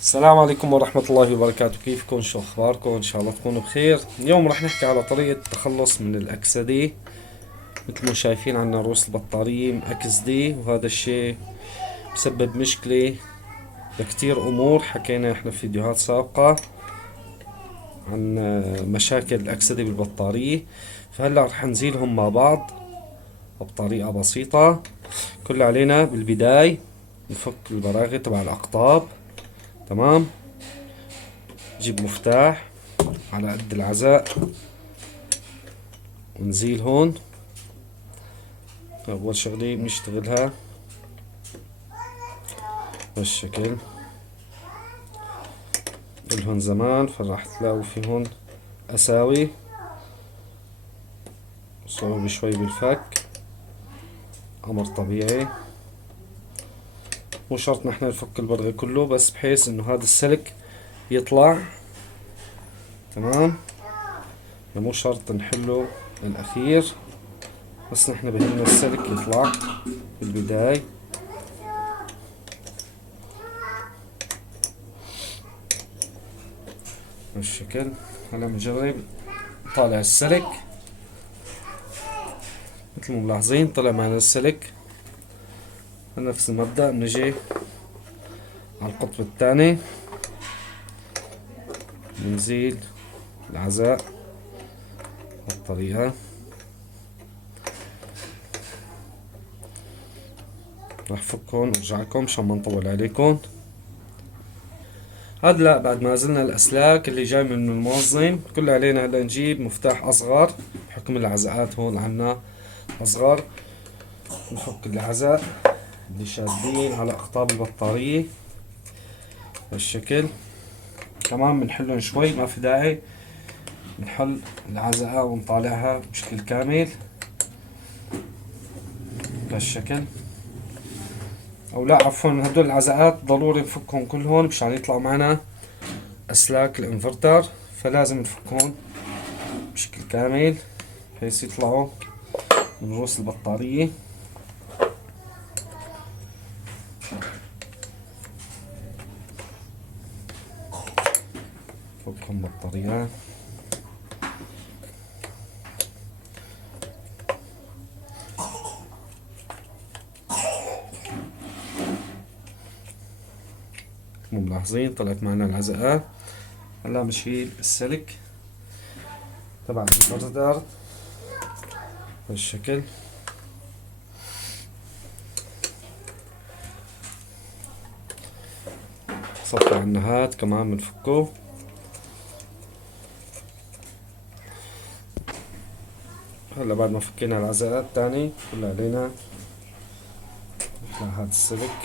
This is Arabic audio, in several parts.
السلام عليكم ورحمة الله وبركاته. كيفكم؟ شو أخباركم؟ إن شاء الله تكونوا بخير. اليوم رح نحكي على طريقة التخلص من الأكسدة. مثل ما شايفين عنا رؤوس البطارية مأكسدة، وهذا الشيء بسبب مشكلة لكتير أمور. حكينا إحنا في فيديوهات سابقة عن مشاكل الأكسدة بالبطارية، فهلأ رح نزيلهم مع بعض بطريقة بسيطة. كل اللي علينا بالبداية نفك البراغي تبع الأقطاب. تمام، نجيب مفتاح على قد العزاء ونزيل هون. أول شغلة بنشتغلها بالشكل الهون زمان، فراح تلاقوا في هون أساوي صعوبة شوي بالفك، أمر طبيعي. مو شرط نحن نفك البرغي كله، بس بحيث إنه هذا السلك يطلع. تمام، مو شرط نحله للأخير، بس نحن بهمنا السلك يطلع بالبداية. بالشكل هلا بنجرب طالع السلك. مثل ما ملاحظين طلع معنا السلك. نفس المبدأ بنجي على القطب الثاني، بنزيل العزاء بهالطريقة. راح فكهم وارجع لكم مشان ما نطول عليكم. هلا بعد ما زلنا الأسلاك اللي جاي من المنظم، كل علينا هلا نجيب مفتاح أصغر بحكم العزاءات هون عنا أصغر. نفك العزاء اللي شادين على أقطاب البطارية بهالشكل. كمان بنحلهم شوي، ما في داعي نحل العزاء ونطالعها بشكل كامل بهالشكل. او لا عفوا، هدول العزاءات ضروري نفكهم كلهم مشان يطلع معنا اسلاك الانفرتر، فلازم نفكهم بشكل كامل بحيث يطلعوا من رؤوس البطارية. فكهم بالطريقة. مو ملاحظين طلعت معنا العزاءات. هلا بنشيل السلك تبع الانفرتر بالشكل. صفر على النهات كمان بنفكه. هلا بعد ما فكينا العزاءات الثاني، كل علينا نطلع هذا السلك.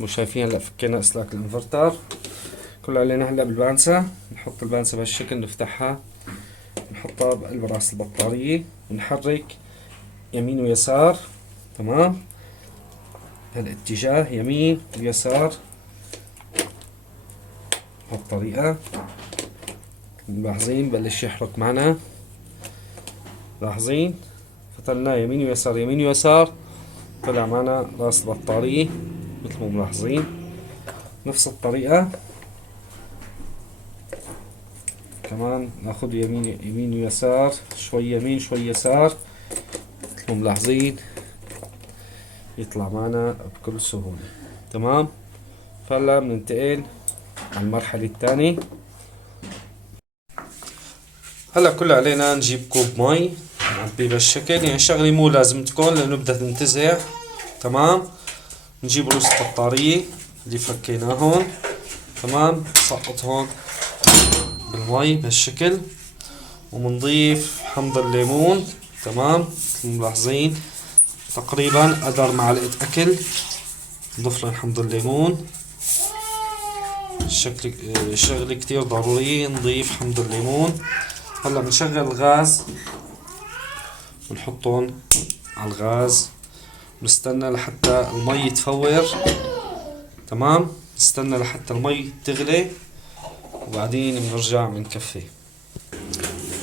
مو شايفين هلا فكينا اسلاك الانفرتر. كل علينا هلا بالبانسة، نحط البانسة بهالشكل، نفتحها نحطها بقلب راس البطارية ونحرك يمين ويسار. تمام، هالاتجاه يمين ويسار بهالطريقة. ملاحظين بلش يحرك معنا، لاحظين فتلنا يمين ويسار يمين ويسار، طلع معنا راس البطارية مثل ما ملاحظين. نفس الطريقة كمان ناخد يمين يمين ويسار، شوي يمين شوي يسار، مثل ما ملاحظين يطلع معنا بكل سهولة. تمام، فهلا بننتقل على المرحلة الثانية. هلا كل علينا نجيب كوب مي نعبيه بهالشكل، يعني شغلة مو لازم تكون لأنه بدها تنتزع. تمام، نجيب رؤوس البطارية اللي فكيناهن. تمام، نسقط هون بالمي بهالشكل، ومنضيف حمض الليمون. تمام، مثل ما ملاحظين تقريبا قدر معلقة أكل نضيف لهم حمض الليمون. شغلة كتير ضرورية نضيف حمض الليمون. هلا بنشغل الغاز ونحطهم على الغاز، نستنى لحتى المي تفور. تمام، نستنى لحتى المي تغلي وبعدين بنرجع بنكفي.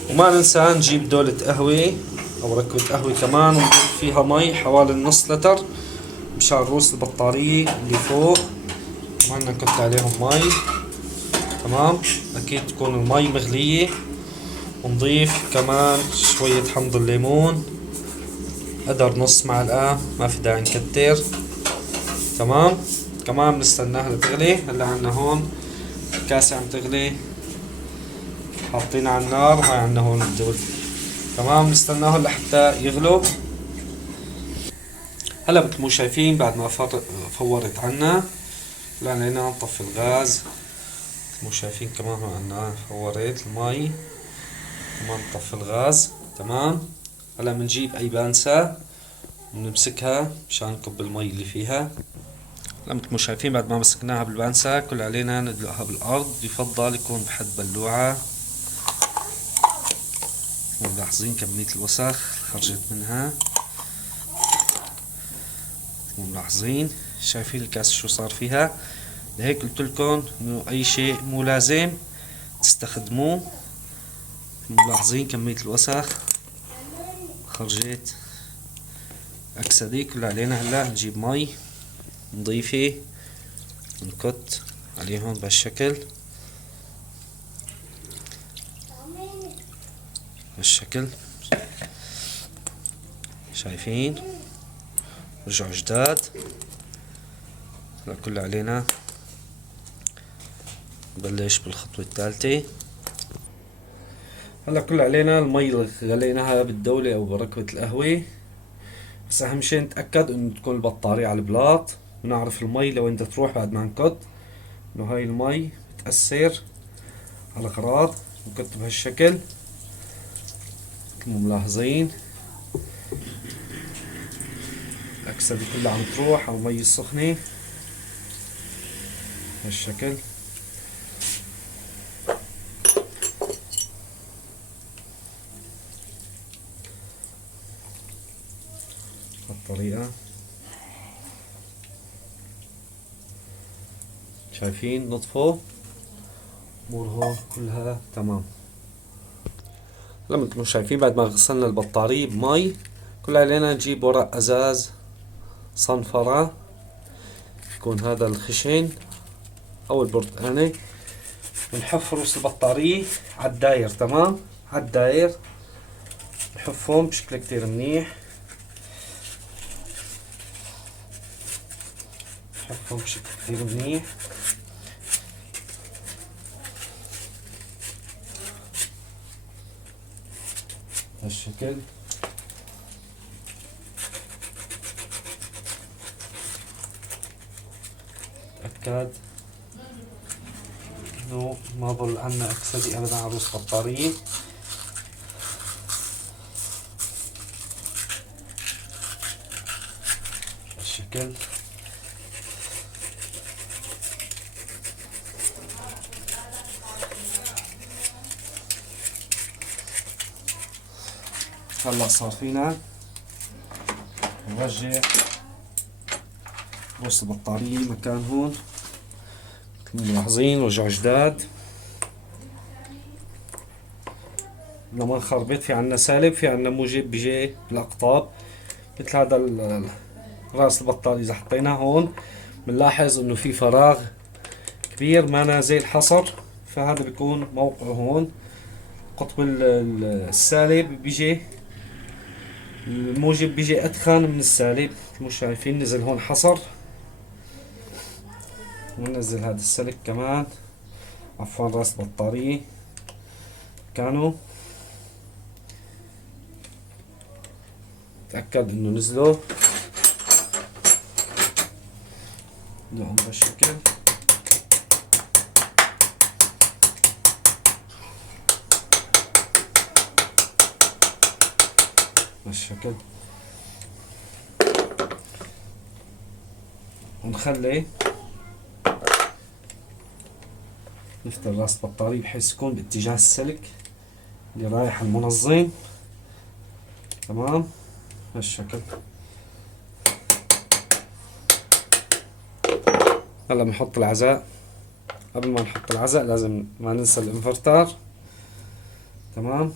وما ننسى نجيب دولة قهوة او ركوة قهوة كمان ونضيف فيها مي حوالي النص لتر مشان رؤوس البطارية اللي فوق بدنا نكت عليهم مي. تمام، اكيد تكون المي مغلية. ونضيف كمان شوية حمض الليمون، قدر نص معلقة، ما في داعي نكتر. تمام، كمان بنستناها لتغلي. هلا عنا هون الكاسة عم تغلي، حاطينها على النار، هاي عنا هون الدول. تمام، بنستناهم لحتى يغلوا. هلا مثل مو شايفين بعد ما فورت عنا، هلا علينا نطفي الغاز. مثل مو شايفين كمان هون عنا فورت المي. كمان نطفي الغاز. تمام، هلا بنجيب اي بانسة بنمسكها مشان نكب المي اللي فيها. هلا مثل ما شايفين بعد ما مسكناها بالبانسة كل علينا ندلقها بالارض، يفضل يكون بحد بلوعة. ملاحظين كمية الوسخ خرجت منها. ملاحظين شايفين الكاسة شو صار فيها. لهيك قلت لكم انه اي شيء مو لازم تستخدموه. ملاحظين كمية الوسخ خرجت. اكسدي كل علينا هلا نجيب مي نضيفه نكت عليهم بهالشكل. بالشكل شايفين رجعوا جداد. هلا كل علينا نبلش بالخطوة الثالثة. هلا كل علينا المي اللي غليناها بالدولة او بركبة القهوة. بس اهم شي نتأكد انه تكون البطارية على البلاط، ونعرف المي لوين بدها تروح بعد ما نكت، انه هاي المي بتأثر على الأغراض. نكت بهالشكل مثل ما ملاحظين. الأكسدة كلها عم تروح على المي السخنة بهالشكل. بهالطريقة شايفين نطفوا امور هون كلها تمام. هلا مثل ما شايفين بعد ما غسلنا البطارية بمي كل علينا نجيب ورق ازاز صنفرة، يكون هذا الخشن او البرتقاني، ونحف رؤوس البطارية على الداير. تمام، على الداير نحفهم بشكل كتير منيح. نحفهم بشكل كتير منيح. هالشكل. تأكد انه ما ضل عنا اكسدة ابدا على رؤوس البطارية. هالشكل. هلا صار فينا نرجع رؤوس البطارية مكان هون. ملاحظين رجعوا جداد. لما نخربط في عنا سالب في عنا موجب بيجي بالاقطاب. مثل هذا راس البطارية اذا حطيناه هون بنلاحظ انه في فراغ كبير ما نازل حصر، فهذا بيكون موقعه هون. قطب السالب بيجي، الموجب بيجي اتخن من السالب. مش شايفين نزل هون حصر. وننزل هذا السلك كمان، عفوا راس البطارية كانوا. تأكد انه نزلوا نعم بهالشكل. بالشكل. ونخلي نفتح راس البطارية بحيث يكون باتجاه السلك اللي رايح المنظم. تمام، هالشكل. هلا بنحط العزاء. قبل ما نحط العزاء لازم ما ننسى الانفرتر. تمام،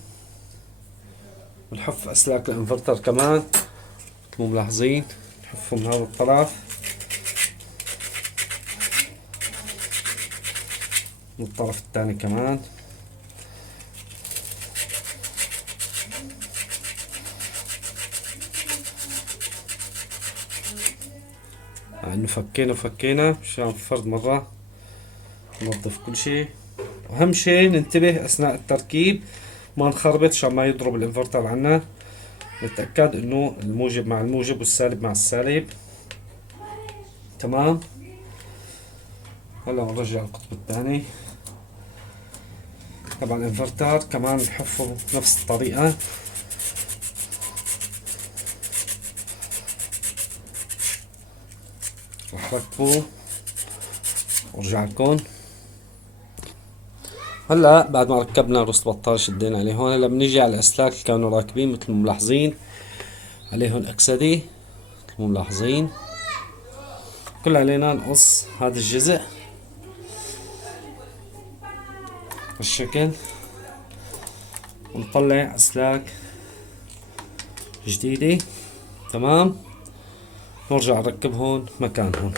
بنحف اسلاك الانفرتر كمان مو ملاحظين، نحفهم من هذا الطرف من الطرف الثاني كمان. مع انه فكينا مشان فرد مرة ننظف كل شيء. اهم شيء ننتبه اثناء التركيب ما نخربط عشان ما يضرب الانفرتر عنا. نتأكد انه الموجب مع الموجب والسالب مع السالب. تمام. هلا بنرجع القطب الثاني. طبعا الانفرتر كمان نحفه بنفس الطريقة. رح ركبه وارجع لكم. هلا بعد ما ركبنا روس البطارية شدينا عليه هون. هلا بنيجي على الاسلاك اللي كانوا راكبين مثل ما ملاحظين عليهم اكسدة مثل ما ملاحظين. كل علينا نقص هذا الجزء بالشكل ونطلع اسلاك جديدة. تمام. نرجع نركبهم مكانهم.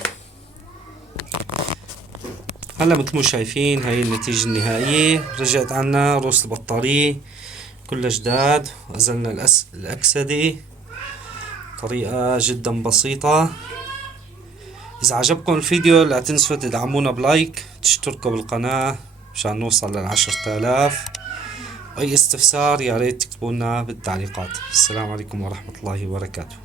هلا مثل ما شايفين هاي النتيجة النهائية. رجعت عنا روس البطارية كلها جداد وأزلنا الأكسدة طريقة جدا بسيطة. إذا عجبكم الفيديو لا تنسوا تدعمونا بلايك، تشتركوا بالقناة مشان نوصل ل10,000. وأي استفسار يا ريت تكتبوا لنا بالتعليقات. السلام عليكم ورحمة الله وبركاته.